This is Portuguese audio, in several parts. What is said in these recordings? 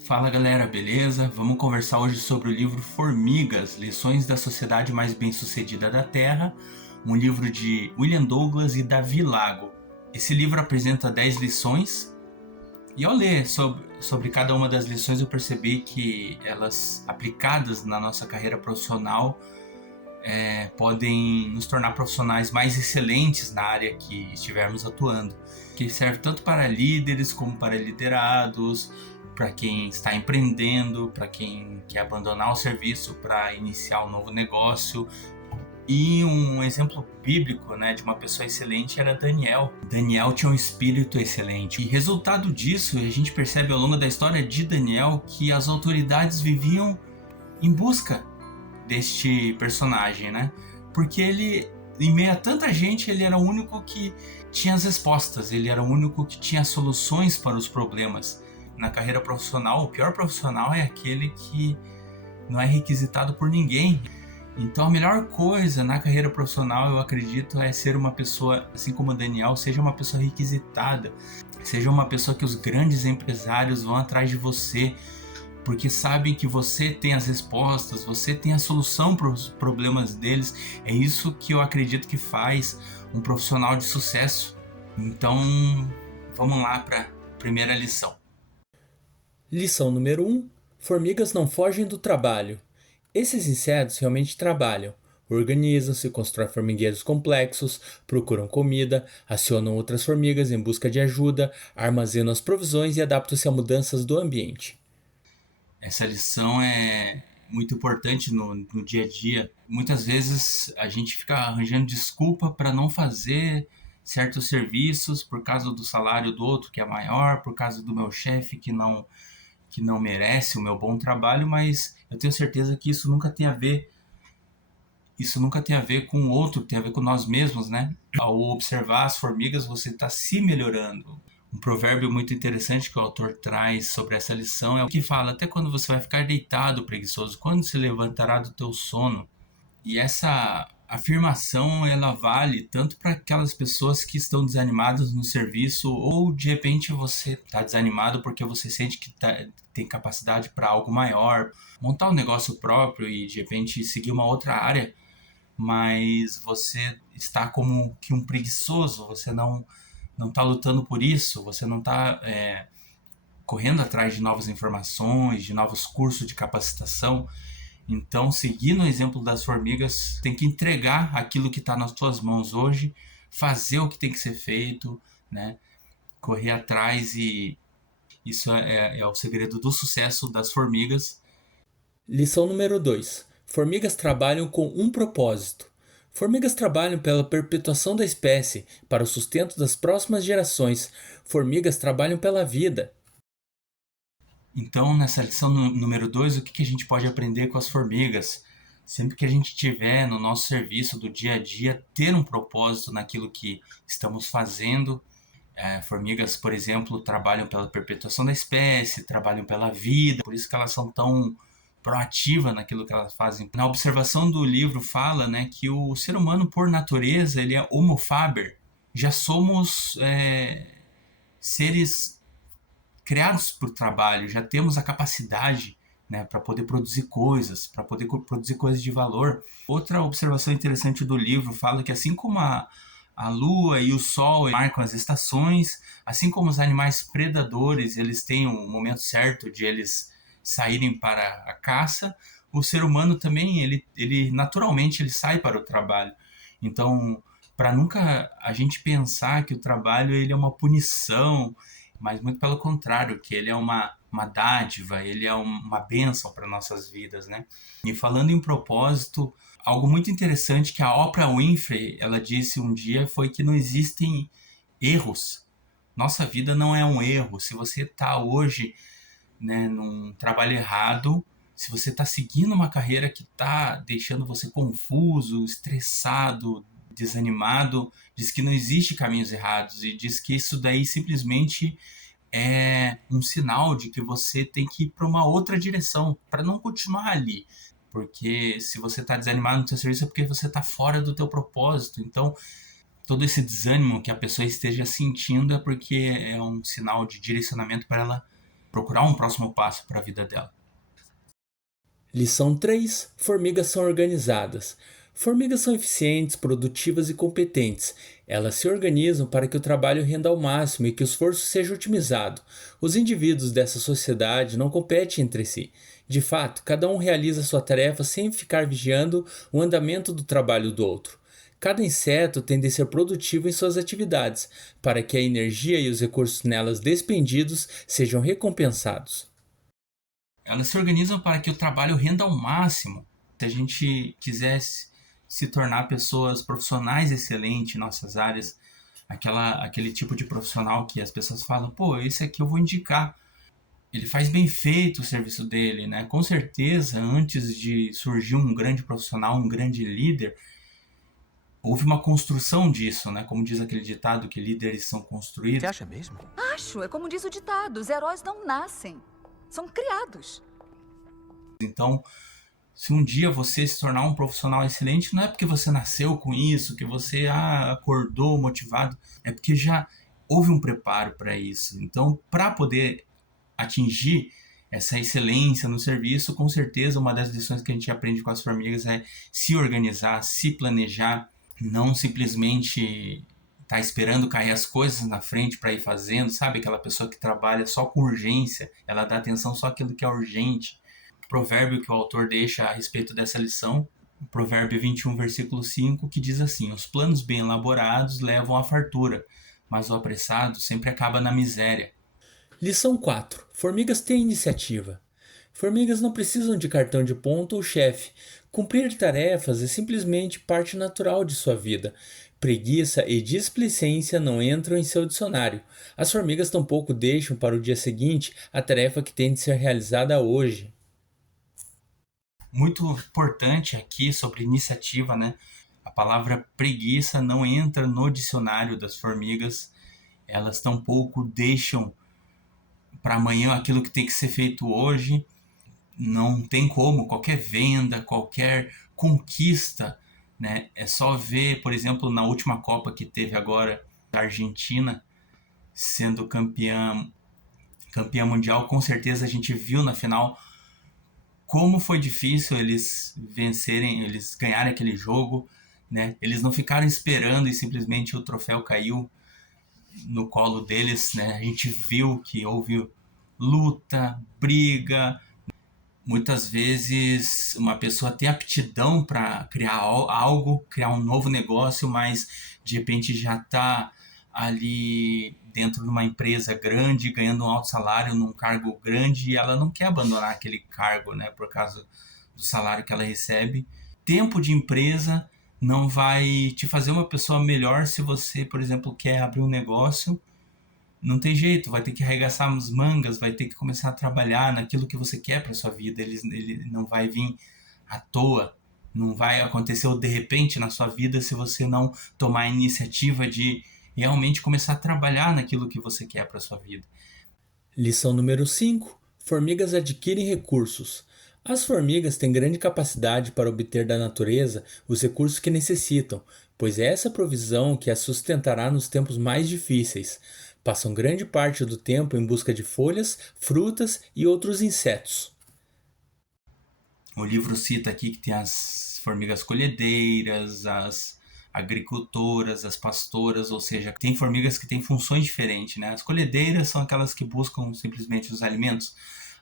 Fala galera, beleza? Vamos conversar hoje sobre o livro Formigas, Lições da Sociedade Mais Bem-Sucedida da Terra, um livro de William Douglas e Davi Lago. Esse livro apresenta 10 lições e ao ler sobre cada uma das lições eu percebi que elas aplicadas na nossa carreira profissional podem nos tornar profissionais mais excelentes na área que estivermos atuando, que serve tanto para líderes como para liderados, para quem está empreendendo, para quem quer abandonar o serviço para iniciar um novo negócio. E um exemplo bíblico, né, de uma pessoa excelente era Daniel. Daniel tinha um espírito excelente. E resultado disso, a gente percebe ao longo da história de Daniel que as autoridades viviam em busca deste personagem, né? Porque ele, em meio a tanta gente, ele era o único que tinha as respostas, ele era o único que tinha soluções para os problemas. Na carreira profissional, o pior profissional é aquele que não é requisitado por ninguém. Então a melhor coisa na carreira profissional, eu acredito, é ser uma pessoa, assim como o Daniel, seja uma pessoa requisitada, seja uma pessoa que os grandes empresários vão atrás de você, porque sabem que você tem as respostas, você tem a solução para os problemas deles. É isso que eu acredito que faz um profissional de sucesso. Então, vamos lá para a primeira lição. Lição número 1: Formigas não fogem do trabalho. Esses insetos realmente trabalham. Organizam-se, constroem formigueiros complexos, procuram comida, acionam outras formigas em busca de ajuda, armazenam as provisões e adaptam-se a mudanças do ambiente. Essa lição é muito importante no dia a dia. Muitas vezes a gente fica arranjando desculpa para não fazer certos serviços por causa do salário do outro que é maior, por causa do meu chefe que não merece o meu bom trabalho, mas eu tenho certeza que isso nunca tem a ver com o outro, tem a ver com nós mesmos, né? Ao observar as formigas, você está se melhorando. Um provérbio muito interessante que o autor traz sobre essa lição é o que fala: até quando você vai ficar deitado, preguiçoso, quando se levantará do teu sono? E essa afirmação, ela vale tanto para aquelas pessoas que estão desanimadas no serviço, ou de repente você está desanimado porque você sente que tem capacidade para algo maior, montar um negócio próprio e de repente seguir uma outra área, mas você está como que um preguiçoso, você não está lutando por isso, você não está correndo atrás de novas informações, de novos cursos de capacitação. Então, seguindo o exemplo das formigas, tem que entregar aquilo que está nas tuas mãos hoje, fazer o que tem que ser feito, né? Correr atrás, e isso é o segredo do sucesso das formigas. Lição número 2: Formigas trabalham com um propósito. Formigas trabalham pela perpetuação da espécie, para o sustento das próximas gerações. Formigas trabalham pela vida. Então, nessa lição número 2, o que a gente pode aprender com as formigas? Sempre que a gente tiver no nosso serviço do dia a dia, ter um propósito naquilo que estamos fazendo. Formigas, por exemplo, trabalham pela perpetuação da espécie, trabalham pela vida, por isso que elas são tão proativas naquilo que elas fazem. Na observação do livro fala, né, que o ser humano, por natureza, ele é homo faber. Já somos seres criados para o trabalho, já temos a capacidade, né, para poder produzir coisas, para poder produzir coisas de valor. Outra observação interessante do livro fala que assim como a lua e o sol marcam as estações, assim como os animais predadores, eles têm um momento certo de eles saírem para a caça, o ser humano também, ele naturalmente ele sai para o trabalho. Então, para nunca a gente pensar que o trabalho ele é uma punição, mas muito pelo contrário, que ele é uma dádiva, ele é uma bênção para nossas vidas, né? E falando em propósito, algo muito interessante que a Oprah Winfrey, ela disse um dia, foi que não existem erros. Nossa vida não é um erro. Se você está hoje, né, num trabalho errado, se você está seguindo uma carreira que está deixando você confuso, estressado, desanimado, diz que não existe caminhos errados e diz que isso daí simplesmente é um sinal de que você tem que ir para uma outra direção, para não continuar ali. Porque se você está desanimado no seu serviço é porque você está fora do teu propósito. Então, todo esse desânimo que a pessoa esteja sentindo é porque é um sinal de direcionamento para ela procurar um próximo passo para a vida dela. Lição 3: Formigas são organizadas. Formigas são eficientes, produtivas e competentes. Elas se organizam para que o trabalho renda ao máximo e que o esforço seja otimizado. Os indivíduos dessa sociedade não competem entre si. De fato, cada um realiza sua tarefa sem ficar vigiando o andamento do trabalho do outro. Cada inseto tende a ser produtivo em suas atividades, para que a energia e os recursos nelas despendidos sejam recompensados. Elas se organizam para que o trabalho renda ao máximo. Se a gente quisesse se tornar pessoas profissionais excelentes em nossas áreas, aquele tipo de profissional que as pessoas falam, pô, esse aqui eu vou indicar. Ele faz bem feito o serviço dele, né? Com certeza, antes de surgir um grande profissional, um grande líder, houve uma construção disso, né? Como diz aquele ditado que líderes são Você construídos. acha mesmo? Acho, é como diz o ditado, os heróis não nascem, são criados. Então, se um dia você se tornar um profissional excelente, não é porque você nasceu com isso, que você acordou motivado, é porque já houve um preparo para isso. Então, para poder atingir essa excelência no serviço, com certeza uma das lições que a gente aprende com as formigas é se organizar, se planejar, não simplesmente estar esperando cair as coisas na frente para ir fazendo, sabe? Aquela pessoa que trabalha só com urgência, ela dá atenção só àquilo que é urgente. O provérbio que o autor deixa a respeito dessa lição, o provérbio 21, versículo 5, que diz assim: os planos bem elaborados levam à fartura, mas o apressado sempre acaba na miséria. Lição 4: Formigas têm iniciativa. Formigas não precisam de cartão de ponto ou chefe. Cumprir tarefas é simplesmente parte natural de sua vida. Preguiça e displicência não entram em seu dicionário. As formigas tampouco deixam para o dia seguinte a tarefa que tem de ser realizada hoje. Muito importante aqui sobre iniciativa, né? A palavra preguiça não entra no dicionário das formigas. Elas tampouco deixam para amanhã aquilo que tem que ser feito hoje. Não tem como, qualquer venda, qualquer conquista, né? É só ver, por exemplo, na última Copa que teve agora, a Argentina sendo campeã mundial, com certeza a gente viu na final como foi difícil eles vencerem, eles ganharem aquele jogo, né? Eles não ficaram esperando e simplesmente o troféu caiu no colo deles, né? A gente viu que houve luta, briga. Muitas vezes uma pessoa tem aptidão para criar algo, criar um novo negócio, mas de repente já está ali dentro de uma empresa grande, ganhando um alto salário, num cargo grande, e ela não quer abandonar aquele cargo, né, por causa do salário que ela recebe. Tempo de empresa não vai te fazer uma pessoa melhor se você, por exemplo, quer abrir um negócio. Não tem jeito, vai ter que arregaçar as mangas, vai ter que começar a trabalhar naquilo que você quer para sua vida. Ele não vai vir à toa, não vai acontecer de repente na sua vida se você não tomar a iniciativa de realmente começar a trabalhar naquilo que você quer para sua vida. Lição número 5: Formigas adquirem recursos. As formigas têm grande capacidade para obter da natureza os recursos que necessitam, pois é essa provisão que as sustentará nos tempos mais difíceis. Passam grande parte do tempo em busca de folhas, frutas e outros insetos. O livro cita aqui que tem as formigas colhedeiras, as agricultoras, as pastoras, ou seja, tem formigas que têm funções diferentes, né? As colhedeiras são aquelas que buscam simplesmente os alimentos.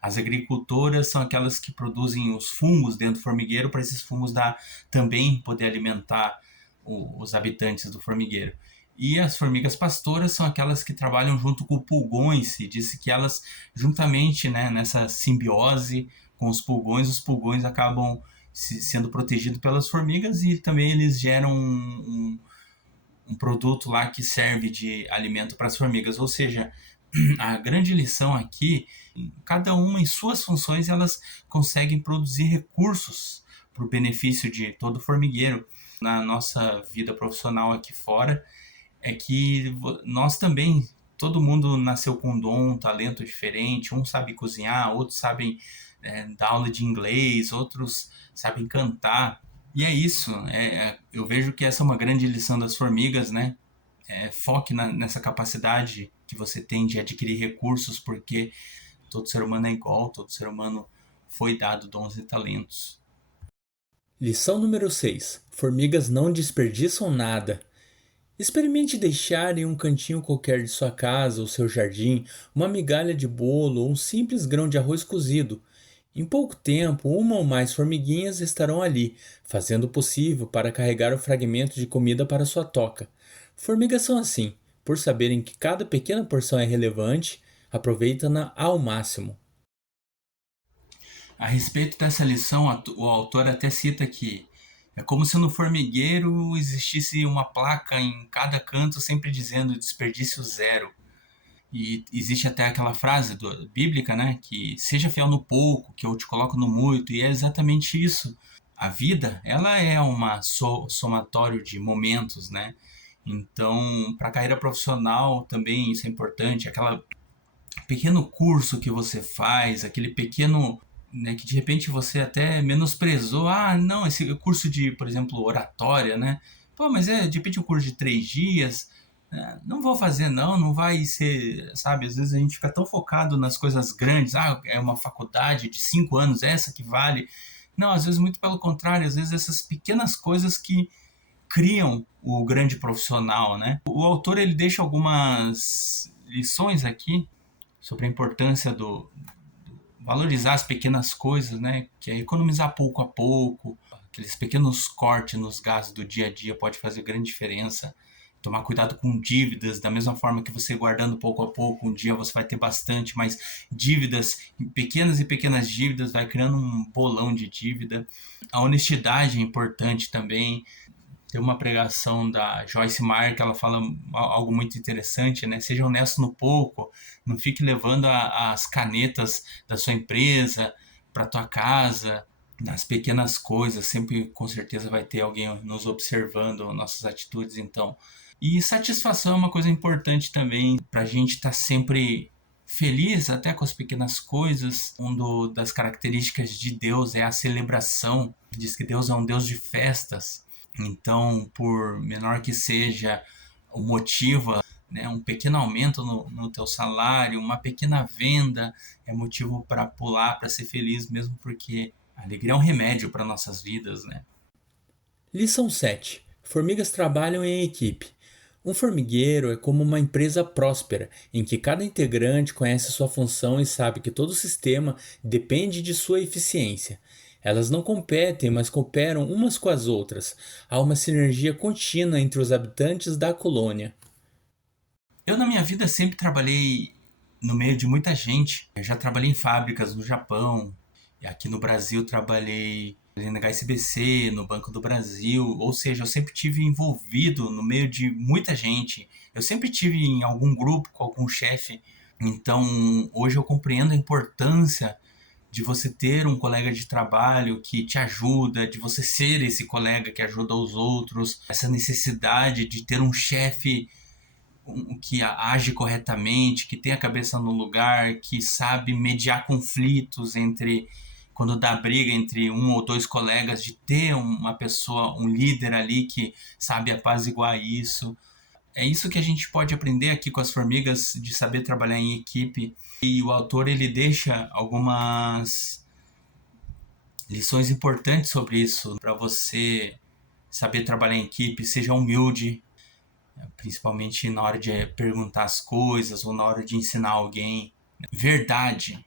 As agricultoras são aquelas que produzem os fungos dentro do formigueiro para esses fungos também poder alimentar os habitantes do formigueiro. E as formigas pastoras são aquelas que trabalham junto com pulgões, e disse que elas, juntamente, né, nessa simbiose com os pulgões acabam sendo protegidos pelas formigas e também eles geram um produto lá que serve de alimento para as formigas. Ou seja, a grande lição aqui, cada uma em suas funções, elas conseguem produzir recursos para o benefício de todo o formigueiro. Na nossa vida profissional aqui fora, é que nós também, todo mundo nasceu com um dom, um talento diferente, uns sabem cozinhar, outros sabem dar aula de inglês, outros sabem cantar, e é isso, eu vejo que essa é uma grande lição das formigas, né? Foque nessa capacidade que você tem de adquirir recursos, porque todo ser humano é igual, todo ser humano foi dado dons e talentos. Lição número 6. Formigas não desperdiçam nada. Experimente deixar em um cantinho qualquer de sua casa ou seu jardim uma migalha de bolo ou um simples grão de arroz cozido. Em pouco tempo, uma ou mais formiguinhas estarão ali, fazendo o possível para carregar o fragmento de comida para sua toca. Formigas são assim, por saberem que cada pequena porção é relevante, aproveita-na ao máximo. A respeito dessa lição, o autor até cita que é como se no formigueiro existisse uma placa em cada canto sempre dizendo desperdício zero. E existe até aquela frase bíblica, né? Que seja fiel no pouco, que eu te coloco no muito. E é exatamente isso. A vida, ela é uma somatório de momentos, né? Então, para a carreira profissional também isso é importante. Aquele pequeno curso que você faz, aquele pequeno, né, que de repente você até menosprezou. Ah, não, esse curso de, por exemplo, oratória, né? Pô, mas de repente um curso de 3 dias. Não vou fazer não, não vai ser, sabe? Às vezes a gente fica tão focado nas coisas grandes. Ah, é uma faculdade de 5 anos, essa que vale. Não, às vezes muito pelo contrário. Às vezes essas pequenas coisas que criam o grande profissional, né? O autor ele deixa algumas lições aqui sobre a importância do valorizar as pequenas coisas, né? Que é economizar pouco a pouco, aqueles pequenos cortes nos gastos do dia a dia pode fazer grande diferença. Tomar cuidado com dívidas, da mesma forma que você guardando pouco a pouco, um dia você vai ter bastante, mas dívidas, pequenas e pequenas dívidas, vai criando um bolão de dívida. A honestidade é importante também. Tem uma pregação da Joyce Meyer que ela fala algo muito interessante, né? Seja honesto no pouco, não fique levando as canetas da sua empresa para tua casa, nas pequenas coisas, sempre com certeza vai ter alguém nos observando nossas atitudes, então. E satisfação é uma coisa importante também para a gente estar sempre feliz até com as pequenas coisas. Das características de Deus é a celebração. Diz que Deus é um Deus de festas. Então, por menor que seja o motivo, né, um pequeno aumento no teu salário, uma pequena venda é motivo para pular, para ser feliz, mesmo porque a alegria é um remédio para nossas vidas, né? Lição 7. Formigas trabalham em equipe. Um formigueiro é como uma empresa próspera, em que cada integrante conhece sua função e sabe que todo o sistema depende de sua eficiência. Elas não competem, mas cooperam umas com as outras. Há uma sinergia contínua entre os habitantes da colônia. Eu, na minha vida, sempre trabalhei no meio de muita gente. Eu já trabalhei em fábricas no Japão, e aqui no Brasil trabalhei na HSBC, no Banco do Brasil, ou seja, eu sempre tive envolvido no meio de muita gente. Eu sempre tive em algum grupo com algum chefe. Então, hoje eu compreendo a importância de você ter um colega de trabalho que te ajuda, de você ser esse colega que ajuda os outros, essa necessidade de ter um chefe que age corretamente, que tem a cabeça no lugar, que sabe mediar conflitos entre quando dá briga entre um ou dois colegas, de ter uma pessoa, um líder ali que sabe apaziguar isso. É isso que a gente pode aprender aqui com as formigas, de saber trabalhar em equipe. E o autor ele deixa algumas lições importantes sobre isso, para você saber trabalhar em equipe, seja humilde, principalmente na hora de perguntar as coisas ou na hora de ensinar alguém. Verdade.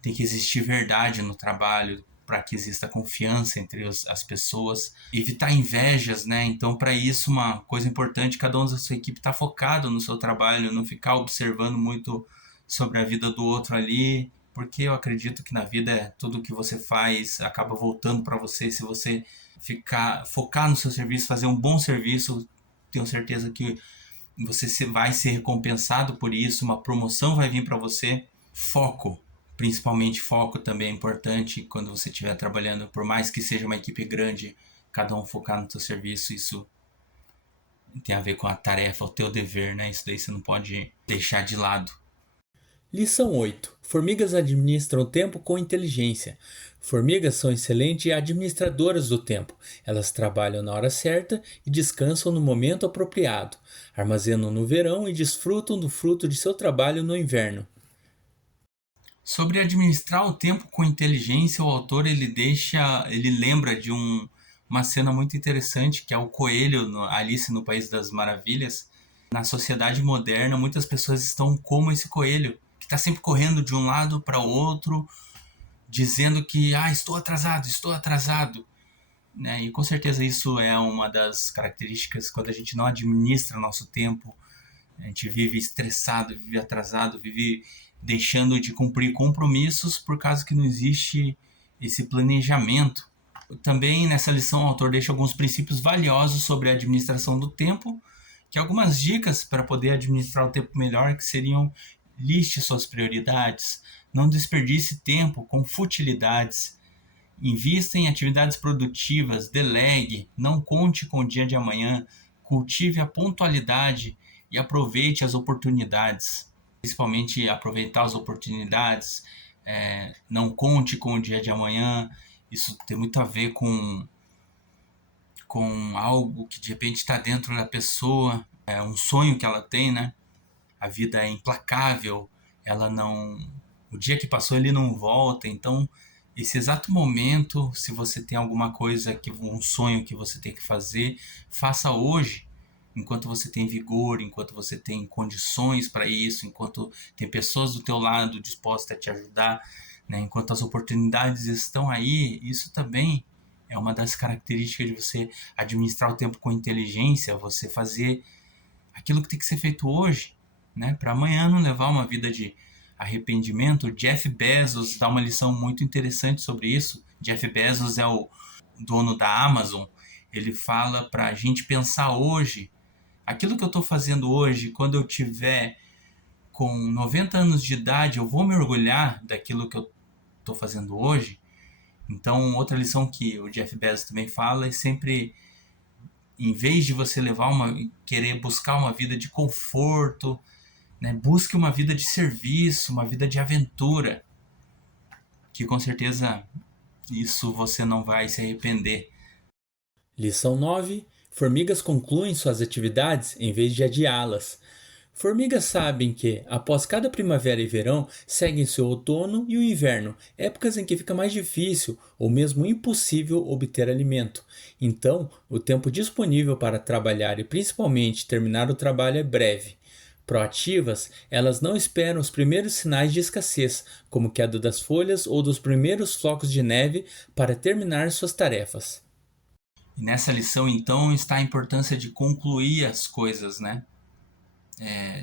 Tem que existir verdade no trabalho para que exista confiança entre as pessoas. Evitar invejas, né? Então, para isso, uma coisa importante, cada um da sua equipe está focado no seu trabalho, não ficar observando muito sobre a vida do outro ali, porque eu acredito que na vida tudo que você faz acaba voltando para você. Se você focar no seu serviço, fazer um bom serviço, tenho certeza que você vai ser recompensado por isso, uma promoção vai vir para você. Foco, principalmente foco também é importante quando você estiver trabalhando, por mais que seja uma equipe grande, cada um focar no seu serviço, isso tem a ver com a tarefa, o teu dever, né? Isso daí você não pode deixar de lado. Lição 8. Formigas administram o tempo com inteligência. Formigas são excelentes administradoras do tempo. Elas trabalham na hora certa e descansam no momento apropriado. Armazenam no verão e desfrutam do fruto de seu trabalho no inverno. Sobre administrar o tempo com inteligência, o autor ele lembra de uma cena muito interessante, que é o coelho no Alice no País das Maravilhas. Na sociedade moderna, muitas pessoas estão como esse coelho, que está sempre correndo de um lado para o outro, dizendo que estou atrasado, né? E com certeza isso é uma das características quando a gente não administra nosso tempo. A gente vive estressado, vive atrasado, vive deixando de cumprir compromissos por causa que não existe esse planejamento. Também nessa lição o autor deixa alguns princípios valiosos sobre a administração do tempo, que algumas dicas para poder administrar o tempo melhor, que seriam: liste suas prioridades, não desperdice tempo com futilidades, invista em atividades produtivas, delegue, não conte com o dia de amanhã, cultive a pontualidade e aproveite as oportunidades. Principalmente aproveitar as oportunidades, não conte com o dia de amanhã. Isso tem muito a ver com algo que de repente está dentro da pessoa, é um sonho que ela tem, né? A vida é implacável, ela não... O dia que passou ele não volta, então esse exato momento, se você tem alguma coisa, um sonho que você tem que fazer, faça hoje, enquanto você tem vigor, enquanto você tem condições para isso, enquanto tem pessoas do teu lado dispostas a te ajudar, né? Enquanto as oportunidades estão aí. Isso também é uma das características de você administrar o tempo com inteligência, você fazer aquilo que tem que ser feito hoje, né? Para amanhã não levar uma vida de arrependimento. Jeff Bezos dá uma lição muito interessante sobre isso. Jeff Bezos é o dono da Amazon. Ele fala para a gente pensar hoje, aquilo que eu estou fazendo hoje, quando eu tiver com 90 anos de idade, eu vou me orgulhar daquilo que eu estou fazendo hoje. Então, outra lição que o Jeff Bezos também fala é sempre, em vez de você querer buscar uma vida de conforto, né, busque uma vida de serviço, uma vida de aventura, que com certeza isso você não vai se arrepender. Lição 9. Formigas concluem suas atividades em vez de adiá-las. Formigas sabem que, após cada primavera e verão, seguem-se o outono e o inverno, épocas em que fica mais difícil ou mesmo impossível obter alimento. Então, o tempo disponível para trabalhar e principalmente terminar o trabalho é breve. Proativas, elas não esperam os primeiros sinais de escassez, como queda das folhas ou dos primeiros flocos de neve, para terminar suas tarefas. E nessa lição, então, está a importância de concluir as coisas, né?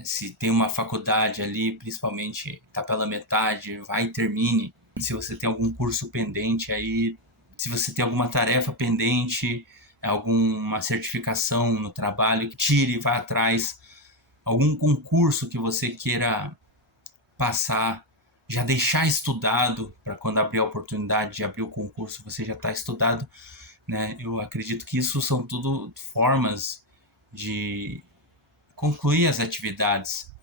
Se tem uma faculdade ali, principalmente está pela metade, vai e termine. Se você tem algum curso pendente aí, se você tem alguma tarefa pendente, alguma certificação no trabalho, tire, vá atrás. Algum concurso que você queira passar, já deixar estudado, para quando abrir a oportunidade de abrir o concurso, você já está estudado, né? Eu acredito que isso são tudo formas de concluir as atividades,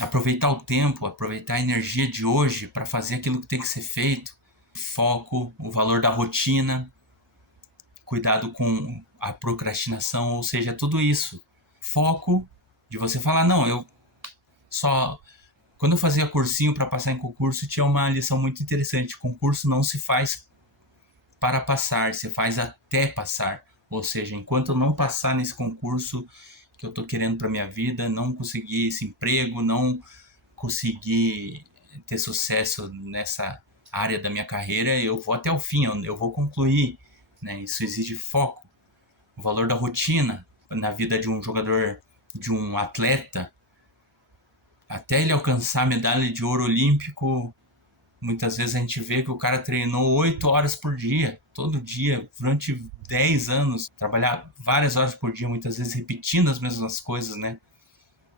aproveitar o tempo, aproveitar a energia de hoje para fazer aquilo que tem que ser feito. Foco, o valor da rotina, cuidado com a procrastinação, ou seja, tudo isso. Foco de você falar, não, eu só... Quando eu fazia cursinho para passar em concurso, tinha uma lição muito interessante. Concurso não se faz para passar, se faz até passar. Ou seja, enquanto eu não passar nesse concurso que eu estou querendo para minha vida, não conseguir esse emprego, não conseguir ter sucesso nessa área da minha carreira, eu vou até o fim, eu vou concluir, né? Isso exige foco. O valor da rotina na vida de um jogador, de um atleta, até ele alcançar a medalha de ouro olímpico, muitas vezes a gente vê que o cara treinou 8 horas por dia, todo dia, durante 10 anos, trabalhar várias horas por dia, muitas vezes repetindo as mesmas coisas, né?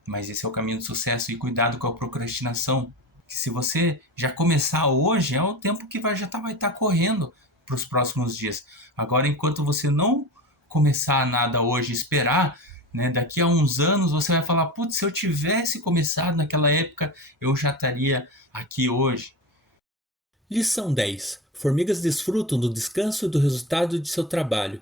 Mas esse é o caminho do sucesso. E cuidado com a procrastinação, que se você já começar hoje, é o tempo que vai estar correndo para os próximos dias. Agora, enquanto você não começar nada hoje, esperar, né, daqui a uns anos você vai falar, putz, se eu tivesse começado naquela época, eu já estaria aqui hoje. Lição 10. Formigas desfrutam do descanso e do resultado de seu trabalho.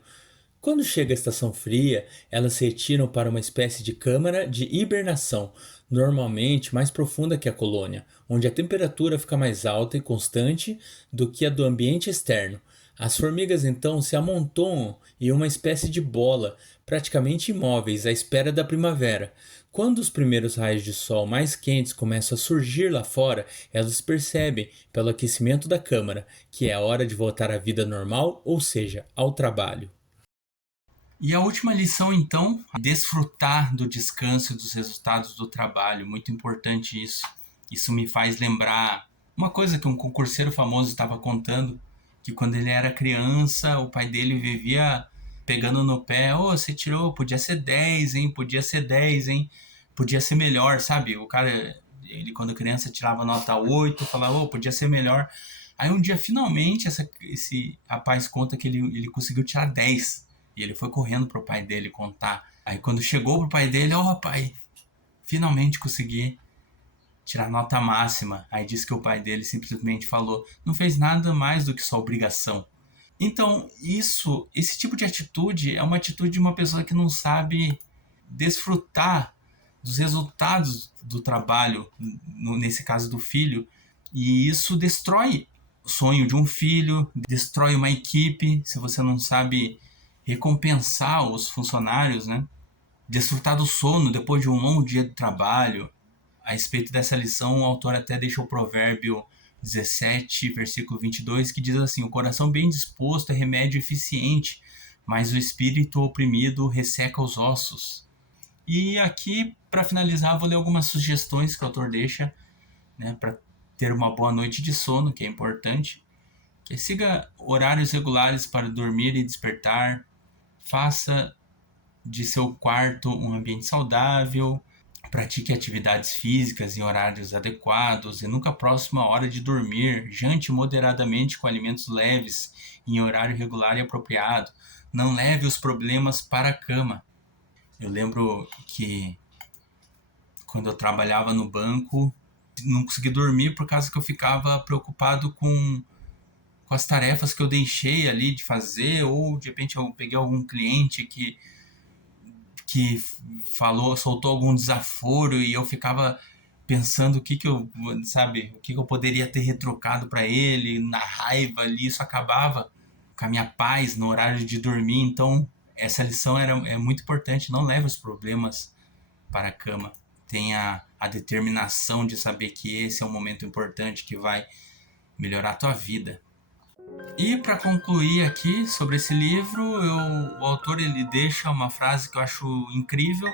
Quando chega a estação fria, elas se retiram para uma espécie de câmara de hibernação. normalmente mais profunda que a colônia, onde a temperatura fica mais alta e constante do que a do ambiente externo. As formigas então se amontoam em uma espécie de bola, praticamente imóveis à espera da primavera. Quando os primeiros raios de sol mais quentes começam a surgir lá fora, elas percebem, pelo aquecimento da câmara, que é a hora de voltar à vida normal, ou seja, ao trabalho. E a última lição, então, desfrutar do descanso e dos resultados do trabalho. Muito importante isso. Isso me faz lembrar uma coisa que um concurseiro famoso estava contando, que quando ele era criança, o pai dele vivia pegando no pé. Ô, você tirou, podia ser 10, hein? Podia ser 10, hein? Podia ser melhor, sabe? O cara, ele quando criança tirava nota 8, falava, ô, podia ser melhor. Aí um dia, finalmente, esse rapaz conta que ele conseguiu tirar 10. E ele foi correndo pro pai dele contar. Aí quando chegou pro pai dele, ó, pai, finalmente consegui tirar nota máxima. Aí disse que o pai dele simplesmente falou, não fez nada mais do que sua obrigação. Então, esse tipo de atitude é uma atitude de uma pessoa que não sabe desfrutar dos resultados do trabalho, nesse caso do filho, e isso destrói o sonho de um filho, destrói uma equipe, se você não sabe recompensar os funcionários, né? Desfrutar do sono depois de um longo dia de trabalho. A respeito dessa lição, o autor até deixa o provérbio 17, versículo 22, que diz assim, o coração bem disposto é remédio eficiente, mas o espírito oprimido resseca os ossos. E aqui, para finalizar, vou ler algumas sugestões que o autor deixa, né, para ter uma boa noite de sono, que é importante. Que siga horários regulares para dormir e despertar, faça de seu quarto um ambiente saudável, pratique atividades físicas em horários adequados e nunca próximo à hora de dormir, jante moderadamente com alimentos leves em horário regular e apropriado, não leve os problemas para a cama. Eu lembro que quando eu trabalhava no banco, não consegui dormir por causa que eu ficava preocupado com as tarefas que eu deixei ali de fazer, ou de repente eu peguei algum cliente que soltou algum desaforo e eu ficava pensando o que eu poderia ter retrocado para ele, na raiva ali, isso acabava com a minha paz no horário de dormir. Então essa lição é muito importante, não leve os problemas para a cama, tenha a determinação de saber que esse é um momento importante que vai melhorar a tua vida. E para concluir aqui sobre esse livro, o autor ele deixa uma frase que eu acho incrível,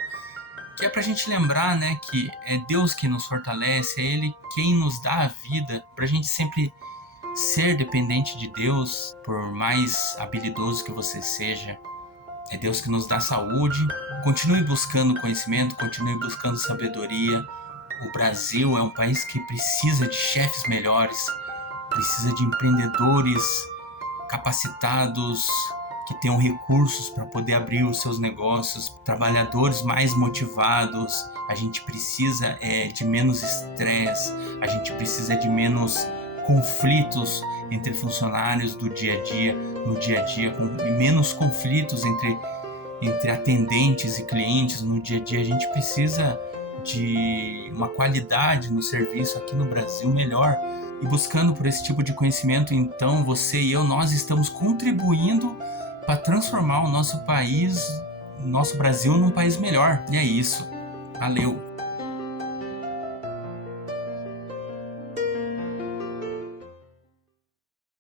que é para a gente lembrar, né, que é Deus que nos fortalece, é Ele quem nos dá a vida, para a gente sempre ser dependente de Deus, por mais habilidoso que você seja. É Deus que nos dá saúde. Continue buscando conhecimento, continue buscando sabedoria. O Brasil é um país que precisa de chefes melhores, precisa de empreendedores capacitados, que tenham recursos para poder abrir os seus negócios, trabalhadores mais motivados. A gente precisa de menos estresse, a gente precisa de menos conflitos entre funcionários no dia a dia, menos conflitos entre atendentes e clientes no dia a dia. A gente precisa de uma qualidade no serviço aqui no Brasil melhor. E buscando por esse tipo de conhecimento, então, você e eu, nós estamos contribuindo para transformar o nosso país, o nosso Brasil, num país melhor. E é isso. Valeu!